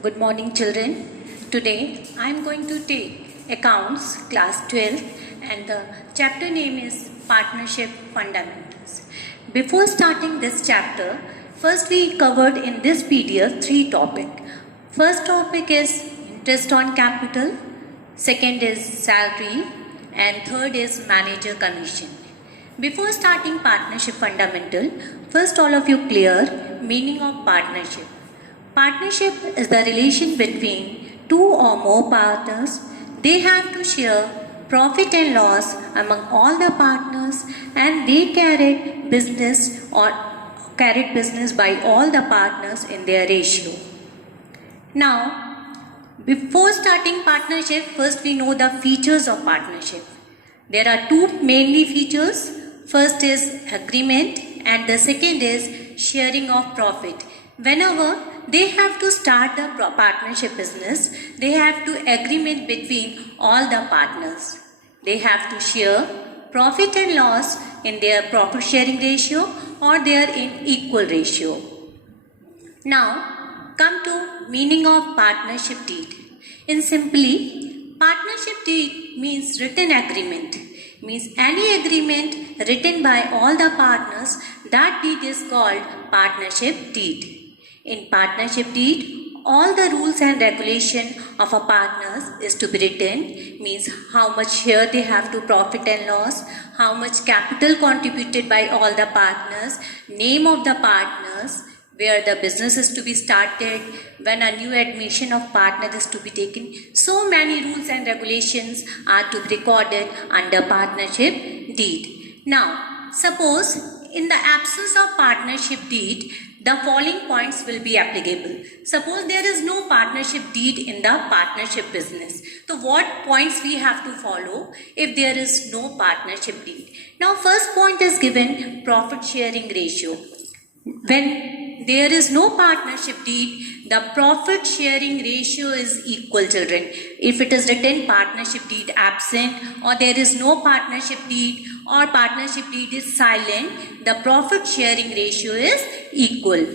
Good morning, children. Today I am going to take accounts class 12 and the chapter name is Partnership Fundamentals. Before starting this chapter, first we covered in this PDF three topics. First topic is interest on capital, second is salary, and third is manager commission. Before starting partnership fundamental, first all of you clear meaning of partnership. Partnership is the relation between two or more partners. They have to share profit and loss among all the partners and they carried business by all the partners in their ratio. Now, before starting partnership, first we know the features of partnership. There are two mainly features. First is agreement and the second is sharing of profit. Whenever they have to start the partnership business, they have to agreement between all the partners. They have to share profit and loss in their profit sharing ratio or they are in equal ratio. Now, come to meaning of partnership deed. In simply, partnership deed means written agreement. Means any agreement written by all the partners, that deed is called partnership deed. In partnership deed, all the rules and regulation of a partners is to be written, means how much share they have to profit and loss, how much capital contributed by all the partners, name of the partners, where the business is to be started, when a new admission of partner is to be taken. So many rules and regulations are to be recorded under partnership deed. Now, suppose in the absence of partnership deed, the following points will be applicable. Suppose there is no partnership deed in the partnership business. So what points we have to follow if there is no partnership deed? Now, first point is given profit sharing ratio. When there is no partnership deed, the profit sharing ratio is equal, children. If it is written partnership deed absent or there is no partnership deed or partnership deed is silent, the profit sharing ratio is equal.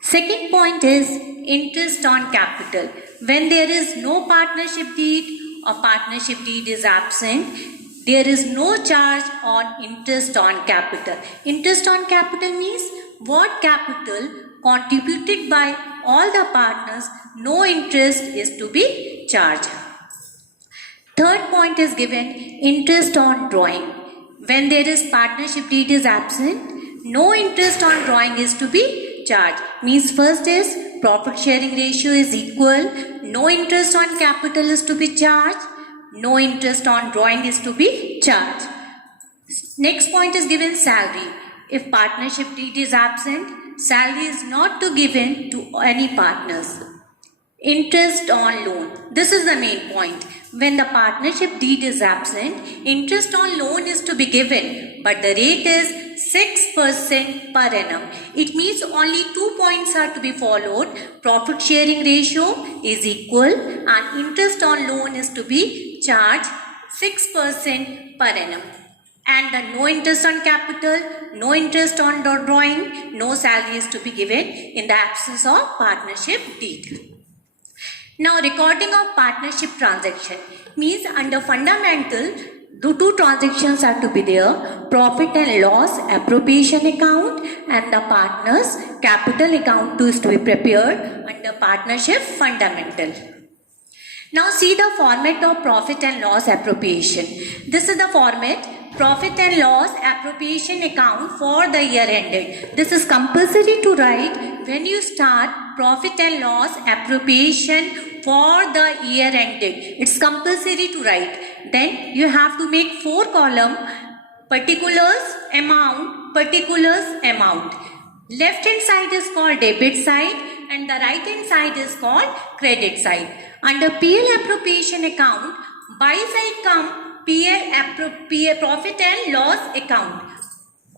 Second point is interest on capital. When there is no partnership deed or partnership deed is absent, there is no charge on interest on capital. Interest on capital means what capital contributed by all the partners, no interest is to be charged. Third point is given interest on drawing. When there is partnership deed is absent, no interest on drawing is to be charged. Means first is profit sharing ratio is equal, no interest on capital is to be charged, no interest on drawing is to be charged. Next point is given salary. If partnership deed is absent, salary is not to given to any partners. Interest on loan. This is the main point. When the partnership deed is absent, interest on loan is to be given, but the rate is 6% per annum. It means only 2 points are to be followed. Profit sharing ratio is equal and interest on loan is to be charged 6% per annum. And the no interest on capital, no interest on drawing, no salary is to be given in the absence of partnership deed. Now, recording of partnership transaction means under fundamental, the two transactions are to be there, profit and loss appropriation account and the partners capital account too is to be prepared under partnership fundamental. Now see the format of profit and loss appropriation. This is the format. Profit and loss appropriation account for the year ended. This is compulsory to write when you start profit and loss appropriation for the year ended. It's compulsory to write. Then you have to make 4 columns, particulars, amount, particulars, amount. Left hand side is called debit side and the right hand side is called credit side. Under PL appropriation account, buy side come PL profit and loss account.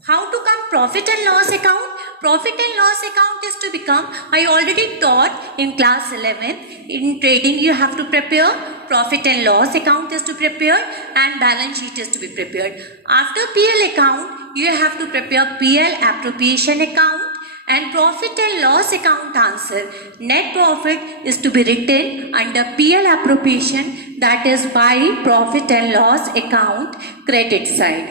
How to come profit and loss account? Profit and loss account is to become, I already taught in class 11, in trading you have to prepare, profit and loss account is to prepare and balance sheet is to be prepared. After PL account, you have to prepare PL appropriation account And profit and loss account answer, net profit is to be written under PL appropriation, that is by profit and loss account credit side.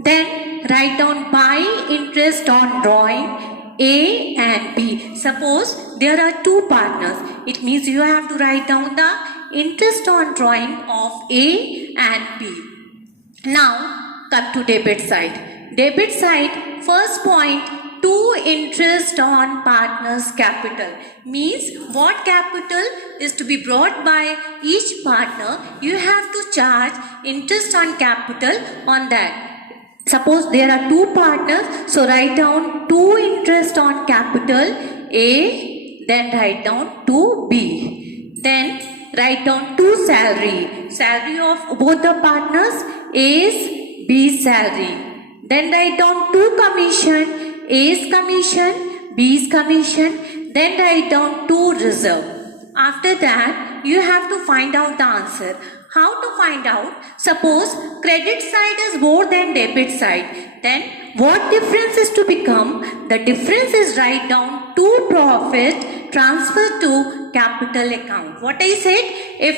Then write down by interest on drawing A and B. Suppose there are two partners. It means you have to write down the interest on drawing of A and B. Now come to debit side. Debit side, first point, to interest on partner's capital. Means what capital is to be brought by each partner, you have to charge interest on capital on that. Suppose there are two partners, so write down to interest on capital A, then write down to B. Then write down to salary. Salary of both the partners, A's, B's salary. Then write down to commission, A's commission, B's commission. Then write down to reserve. After that, you have to find out the answer. How to find out? Suppose credit side is more than debit side. Then what difference is to become? The difference is write down to profit transfer to capital account. What I said? If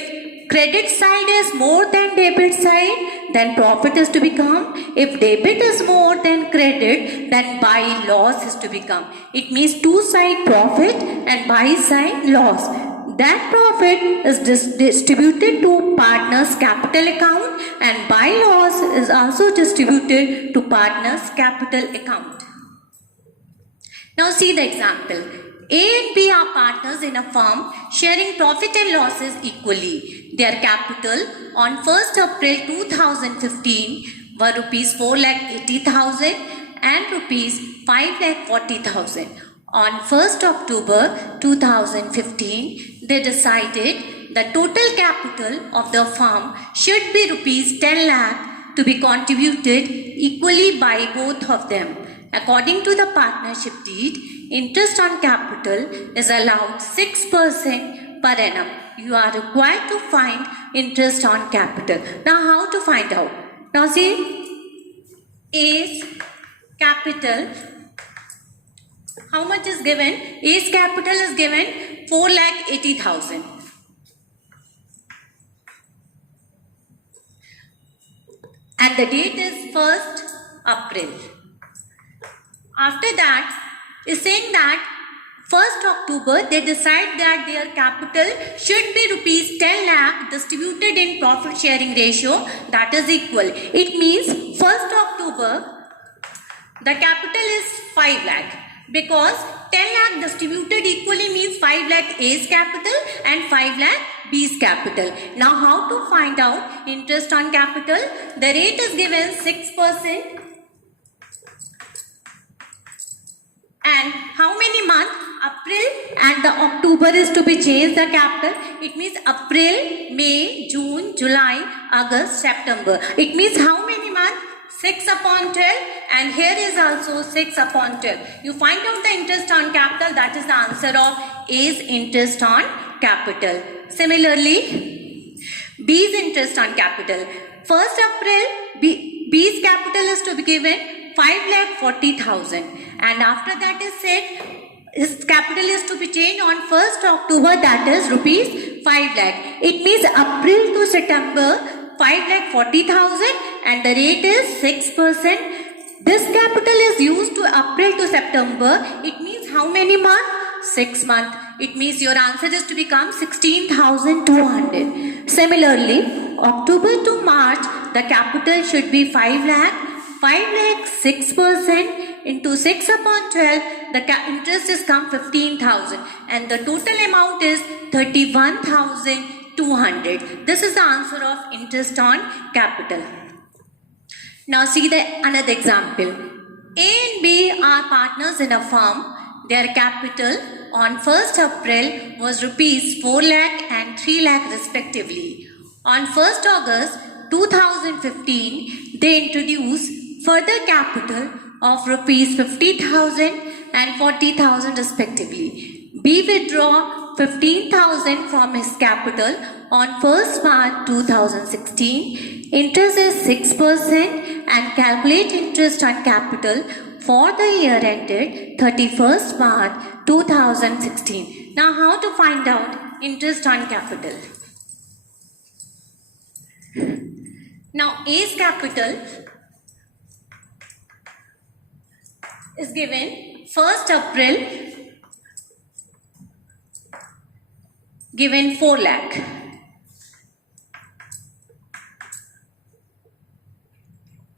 credit side is more than debit side, then profit is to become. If debit is more than credit, then by loss is to become. It means to side profit and by side loss. That profit is distributed to partner's capital account and by loss is also distributed to partner's capital account. Now see the example. A and B are partners in a firm sharing profit and losses equally. Their capital on 1st April 2015 were rupees 4,80,000 and rupees 5,40,000. On 1st October 2015, they decided the total capital of the firm should be rupees 10 lakh to be contributed equally by both of them. According to the partnership deed, interest on capital is allowed 6% per annum. You are required to find interest on capital. Now how to find out? Now see, A's capital, how much is given? A's capital is given 4,80,000. And the date is 1st April. After that, is saying that 1st October they decide that their capital should be rupees 10 lakh distributed in profit sharing ratio, that is equal. It means 1st October the capital is 5 lakh. Because 10 lakh distributed equally means 5 lakh A's capital and 5 lakh B's capital. Now how to find out interest on capital? The rate is given 6%. And how many months? April and the October is to be changed the capital. It means April, May, June, July, August, September. It means how many months? 6 upon 12 and here is also 6 upon 12. You find out the interest on capital, that is the answer of A's interest on capital. Similarly, B's interest on capital. 1st April, B's capital is to be given 5,40,000 and after that is said his capital is to be changed on 1st October, that is rupees 5 lakh. It means April to September 5,40,000 and the rate is 6%. This capital is used to April to September. It means how many months? 6 months. It means your answer is to become 16,200. Similarly, October to March, the capital should be 5 lakh. 5 lakh 6% into 6 upon 12, the interest is come 15,000 and the total amount is 31,200. This is the answer of interest on capital. Now see another example. A and B are partners in a firm. Their capital on 1st April was rupees 4 lakh and 3 lakh respectively. On 1st August 2015, they introduced further capital of rupees 50,000 and 40,000 respectively. B withdraw 15,000 from his capital on 1st March 2016. Interest is 6% and calculate interest on capital for the year ended 31st March 2016. Now how to find out interest on capital? Now A's capital is given 1st April, given 4 lakh.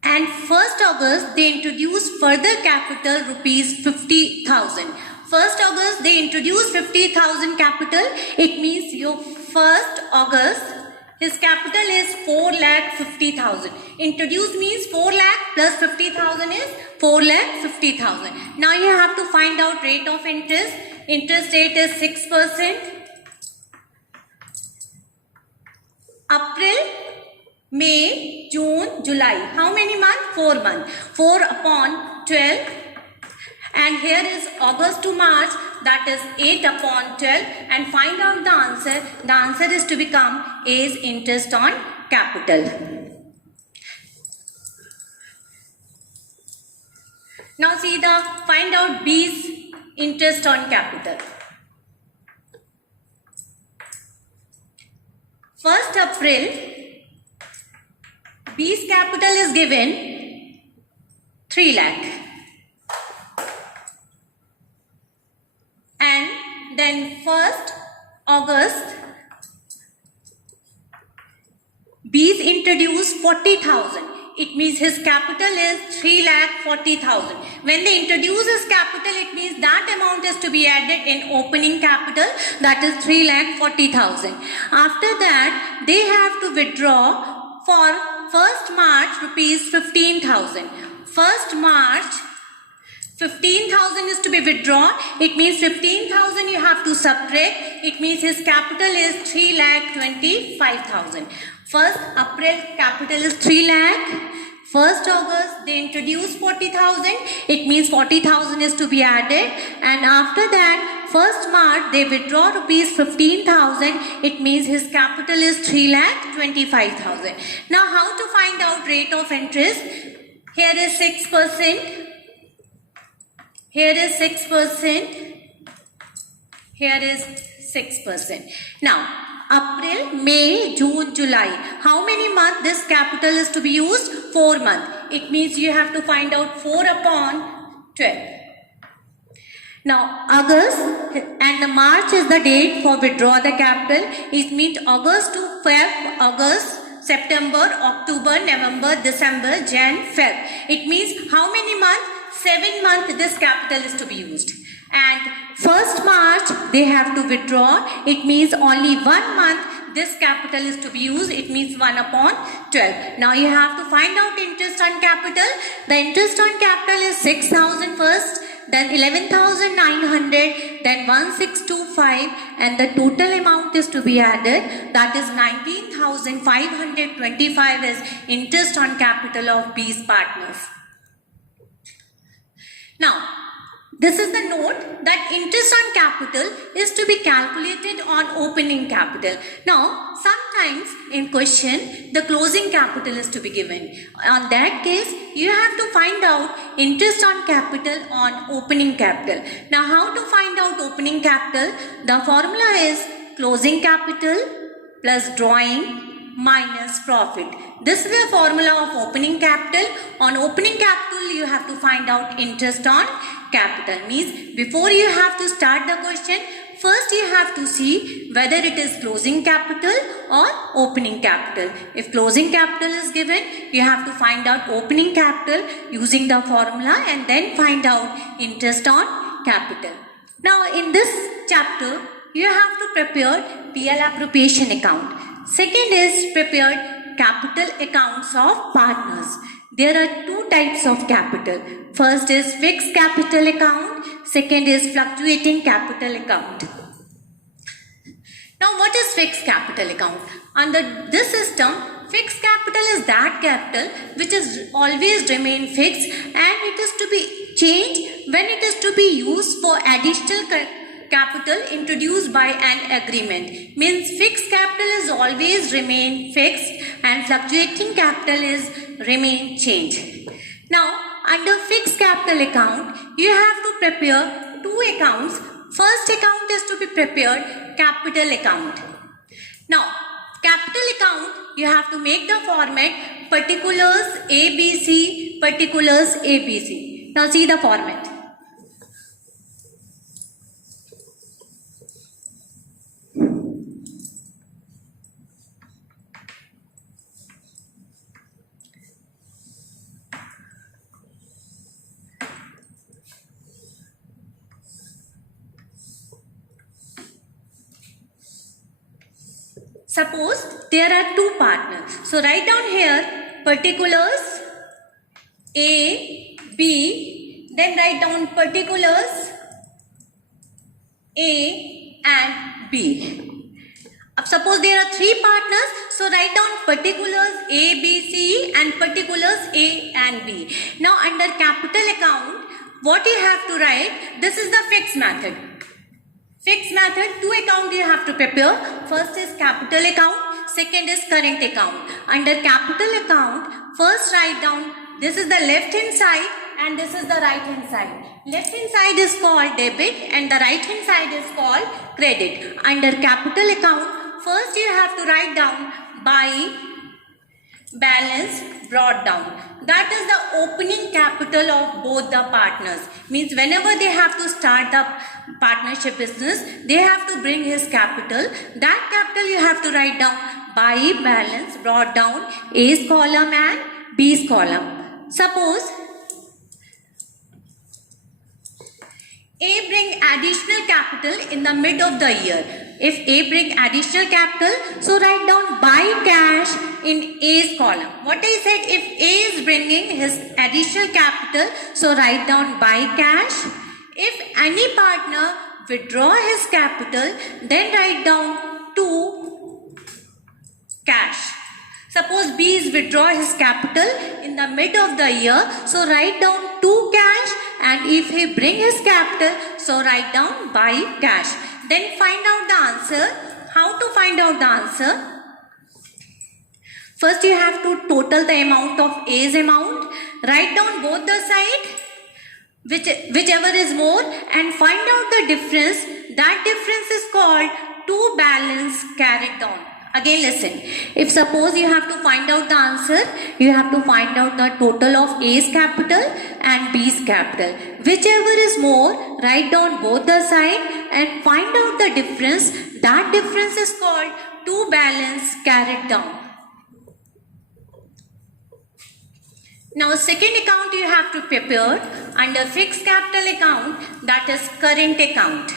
And 1st August they introduced further capital rupees 50,000. 1st August they introduced 50,000 capital. It means your 1st August his capital is 4,50,000. Introduced means 4 lakh plus 50,000 is 4,50,000. Now you have to find out rate of interest. Interest rate is 6%. April, May, June, July. How many months? 4 months. 4 upon 12. And here is August to March, that is 8 upon 12. And find out the answer. The answer is to become A's interest on capital. Now see the find out B's interest on capital. 1st April, B's capital is given 3 lakh. And then 1st August, B's introduced 40,000. It means his capital is 3,40,000. When they introduce his capital, it means that amount is to be added in opening capital, that is 3,40,000. After that, they have to withdraw for 1st March rupees 15,000. 1st March 15,000 is to be withdrawn. It means 15,000 you have to subtract. It means his capital is 3,25,000. 1st April capital is 3 lakh. 1st August they introduce 40,000. It means 40,000 is to be added. And after that 1st March they withdraw rupees 15,000. It means his capital is 3,25,000. Now how to find out rate of interest? Here is 6%. Here is 6%. Here is 6%. Now April, May, June, July. How many months this capital is to be used? 4 months. It means you have to find out 4 upon 12. Now August and the March is the date for withdraw the capital. It means August to Feb, August, September, October, November, December, Jan, Feb. It means how many months? 7 months this capital is to be used. And 1st March they have to withdraw. It means only 1 month this capital is to be used. It means 1 upon 12. Now you have to find out interest on capital. The interest on capital is 6,000 first, then 11,900, then 1,625, and the total amount is to be added. That is 19,525 is interest on capital of B's partners. Now, this is the note that interest on capital is to be calculated on opening capital. Now, sometimes in question, the closing capital is to be given. On that case, you have to find out interest on capital on opening capital. Now, how to find out opening capital? The formula is closing capital plus drawing minus profit. This is the formula of opening capital. On opening capital, you have to find out interest on capital. Means before you have to start the question, first you have to see whether it is closing capital or opening capital. If closing capital is given, you have to find out opening capital using the formula and then find out interest on capital. Now in this chapter, you have to prepare PL appropriation account. Second is prepared capital accounts of partners. There are 2 types of capital. First is fixed capital account. Second is fluctuating capital account. Now what is fixed capital account? Under this system, fixed capital is that capital which is always remain fixed and it is to be changed when it is to be used for additional capital introduced by an agreement. Means fixed capital is always remain fixed and fluctuating capital is remain changed. Now Under fixed capital account, you have to prepare two accounts. First account is to be prepared capital account. Now, capital account, you have to make the format particulars ABC, particulars ABC. Now see the format. Suppose there are two partners. So write down here particulars A, B, then write down particulars A and B. Suppose there are three partners, so write down particulars A, B, C and particulars A and B. Now under capital account, what you have to write, this is the fixed method. Fixed method, two accounts you have to prepare. First is capital account, second is current account. Under capital account, first write down, this is the left hand side and this is the right hand side. Left hand side is called debit and the right hand side is called credit. Under capital account, first you have to write down by balance brought down. That is the opening capital of both the partners. Means whenever they have to start the partnership business, they have to bring his capital. That capital you have to write down by balance brought down, A's column and B's column. Suppose A bring additional capital in the mid of the year. If A bring additional capital, so write down by cash in A's column. What I said, if A is bringing his additional capital, so write down by cash. If any partner withdraw his capital, then write down to cash. Suppose B is withdraw his capital in the mid of the year, so write down to cash, and if he bring his capital, so write down by cash. Then find out the answer. How to find out the answer? First you have to total the amount of A's amount, write down both the side, whichever is more, and find out the difference. That difference is called to balance carried down. Again listen, if suppose you have to find out the answer, you have to find out the total of A's capital and B's capital. Whichever is more, write down both the side and find out the difference. That difference is called to balance carried down. Now second account you have to prepare under fixed capital account, that is current account.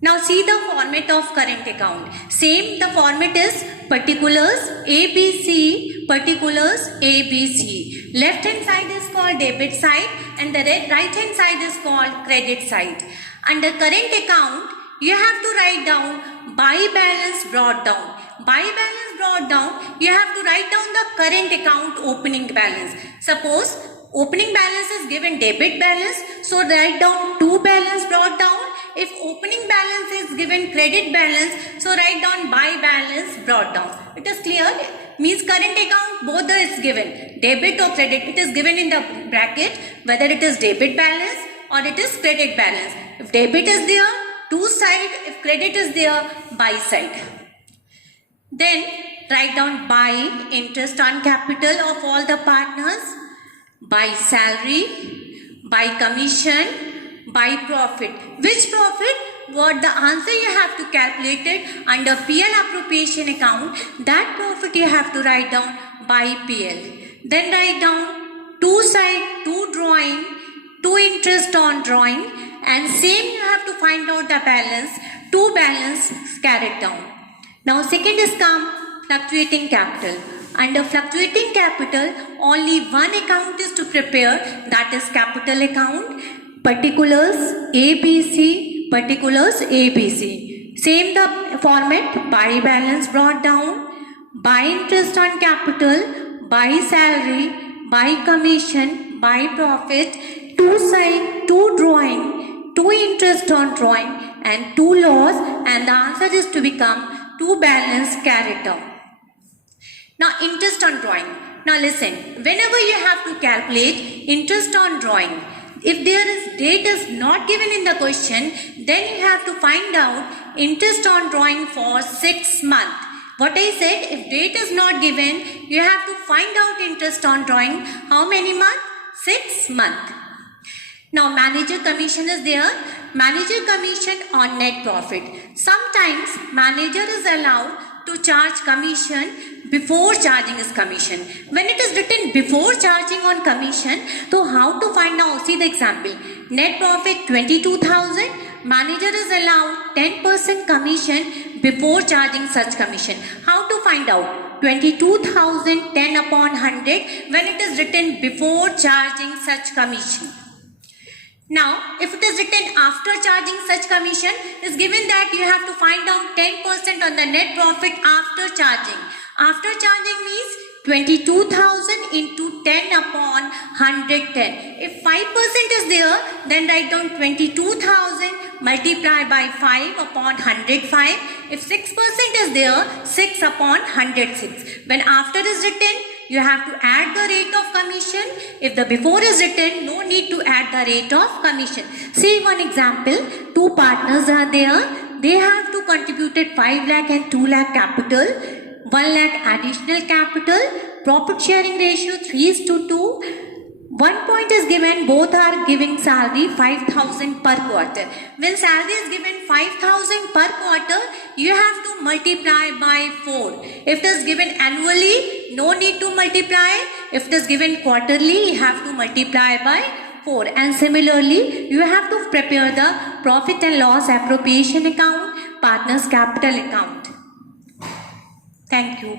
Now see the format of current account. Same, the format is particulars ABC, particulars ABC. Left hand side is called debit side and the right hand side is called credit side. Under current account, you have to write down by balance brought down. By balance brought down, you have to write down the current account opening balance. Suppose opening balance is given debit balance, so write down to balance brought down. If opening balance is given credit balance, so write down by balance brought down. It is clear? Means current account, both is given. Debit or credit, it is given in the bracket whether it is debit balance or it is credit balance. If debit is there, to side. If credit is there, by side. Then write down by interest on capital of all the partners, by salary, by commission, by profit. Which profit? What the answer you have to calculate it under PL appropriation account. That profit you have to write down by PL. Then write down to side, to drawing, to interest on drawing, and same you have to find out the balance, to balance carried down. Now second is come fluctuating capital. Under fluctuating capital, only one account is to prepare, that is capital account. Particulars ABC, particulars ABC. Same the format, by balance brought down, by interest on capital, by salary, by commission, by profit, to side, to drawing, to interest on drawing, and to loss, and the answer is to become to balance carried down. Now interest on drawing. Now listen, whenever you have to calculate interest on drawing, if there is date is not given in the question, then you have to find out interest on drawing for 6 months. What I said, if date is not given, you have to find out interest on drawing. How many months? 6 months. Now manager commission is there. Manager commission on net profit. Sometimes manager is allowed to charge commission before charging his commission. When it is written before charging on commission, so how to find out? See the example. Net profit 22,000. Manager is allowed 10% commission before charging such commission. How to find out? 22,000 10 upon 100 when it is written before charging such commission. Now, if it is written after charging such commission, is given that you have to find out 10% on the net profit after charging. After charging means 22,000 into 10 upon 110. If 5% is there, then write down 22,000 multiply by 5 upon 105. If 6% is there, 6 upon 106. When after is written, you have to add the rate of commission. If the before is written, no need to add the rate of commission. See one example. Two partners are there. They have to contributed 5 lakh and 2 lakh capital. 1 lakh additional capital. Profit sharing ratio 3:2. 1 point is given, both are giving salary 5,000 per quarter. When salary is given 5,000 per quarter, you have to multiply by 4. If it is given annually, no need to multiply. If it is given quarterly, you have to multiply by 4. And similarly, you have to prepare the profit and loss appropriation account, partners capital account. Thank you.